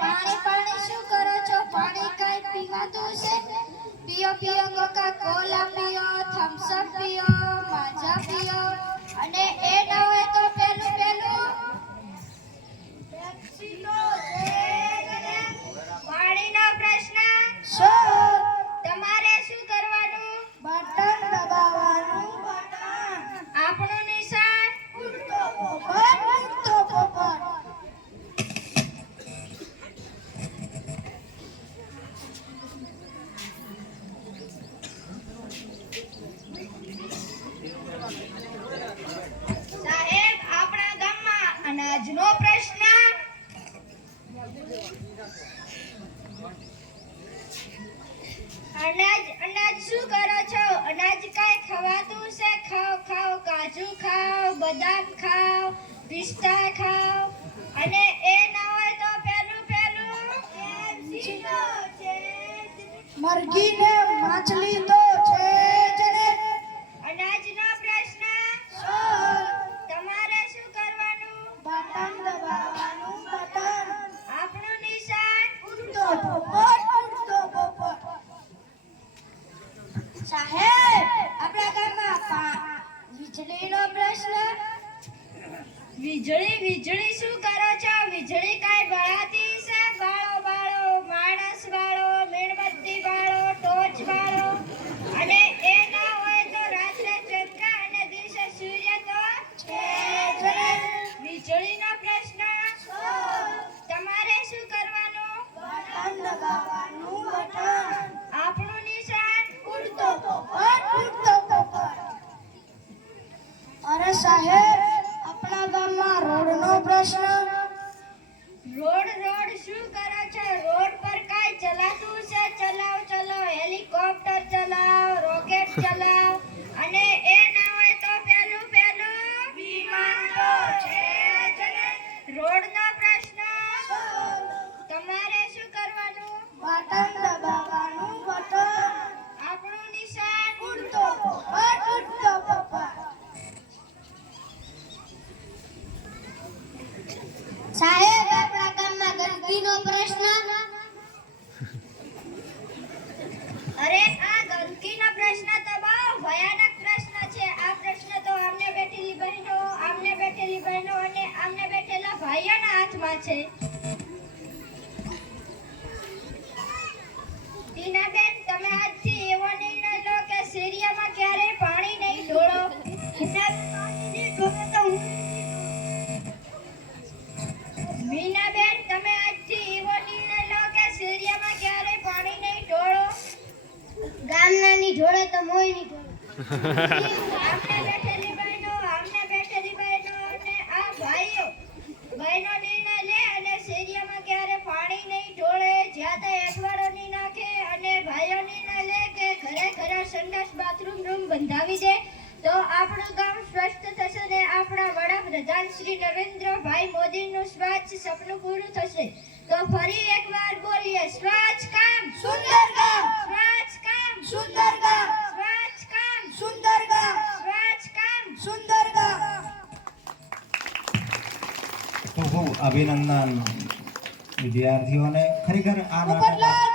પાણી પાણી શું કરો છો? પાણી કઈ પીવાતું છે? पियो पियो कोका कोला पियो, थम्स अप पियो, माजा पियो અને એ ન હોય તો પેલું પેપ્સી તો છે. પાણીનો પ્રશ્ન શું? તમારે શું કરવાનું? બટન દબાવવાનું. બટન. આપણું નિશાન ઉડતો પોપટ, ઉડતો પોપટ. સાહેબ, આપણા ગામમાં અનાજનો પ્રશ્ન. અનાજ શું કરો છો? અનાજ કઈ ખવાતું છે? ખાઓ ખાઓ, કાજુ ખાઓ, બદામ ખાઓ, પિસ્તા ખાઓ અને એ ના હોય તો પેલું મરઘી ને માછલી તો છે જ ને. અનાજનો પ્રશ્ન શું? તમારે શું કરવાનું? બટન દબાવવાનું. બટન. આપણું નિશાન ઉડતો પોપટ, ઉડતો પોપટ. સાહેબ, આપણા ગામમાં વીજળીનો પ્રશ્ન. વીજળી શું કરો છો? વીજળી કઈ બળાતી છે? બાળો માણસ બાળો, મીણબત્તી બાળો, ટોર્ચ બાળો અને એ ના હોય તો રાત્રે ચંદ્ર અને દિવસે સૂર્ય તો છે જ ને. વીજળીનો પ્રશ્ન તમારે શું કરવાનું? બટન દબાવવાનું. બટન. આપણું નિશાન ઉડતો પોપટ, ઉડતો પોપટ. અરે સાહેબ, આપણા ગામમાં રોડનો પ્રશ્ન. રોડ શું કરો છો? રોડ પર કઈ ચલાતું છે? ચલાવો હેલિકોપ્ટર ચલાવો, રોકેટ ચલાવો અને એ ના હોય તો પેલું વિમાન તો છે જ ને. રોડનો પ્રશ્ન તમારે શું કરવાનું? બટન દબાવવાનું. બટન. આપણું નિશાન ઉડતો પોપટ, ઉડતો પોપટ. સાહેબ, આપણા ગામમાં ગંદકીનો પ્રશ્ન. અરે આ ગંદકીનો પ્રશ્ન તો બહુ ભયાનક પ્રશ્ન છે. આ પ્રશ્ન તો આમને બેઠેલી બહેનો અને આમને બેઠેલા ભાઈઓના હાથમાં છે. ટીનાબેન, તમે આજથી એવો નિર્ણય લો કે શેરિયામાં ક્યારેય પાણી નહીં ઢોળો. મીનાબેન, તમે આજથી એવો નિર્ણય લો કે શેરિયામાં ક્યારેય પાણી નહીં ઢોળો. ગામના ની ઢોળે તો મોય નહીં ઢોળે. આમને બેઠેલી બહેનો અને આ બહેનો નિર્ણય લે અને શેરિયામાં ક્યારે પાણી નહીં ઢોળે. જ્યાં ત્યાં અઠવાડો નહીં નાખે અને ભાઈઓ નિર્ણય લે કે ઘરે સંડાસ બાથરૂમ રૂમ બંધાવી દે તો આપણું ગામ સ્વસ્થ થશે ને આપણા વડાપ્રધાન શ્રી નરેન્દ્રભાઈ મોદીનું સ્વચ્છ સપનું પૂરું થશે. તો ફરી એકવાર બોલીએ, સ્વચ્છ કામ સુંદર ગામ, સ્વચ્છ કામ સુંદર ગામ, સ્વચ્છ કામ સુંદર ગામ, સ્વચ્છ કામ સુંદર ગામ. તો ખૂબ અભિનંદન વિદ્યાર્થીઓને. ખરેખર આ નાટક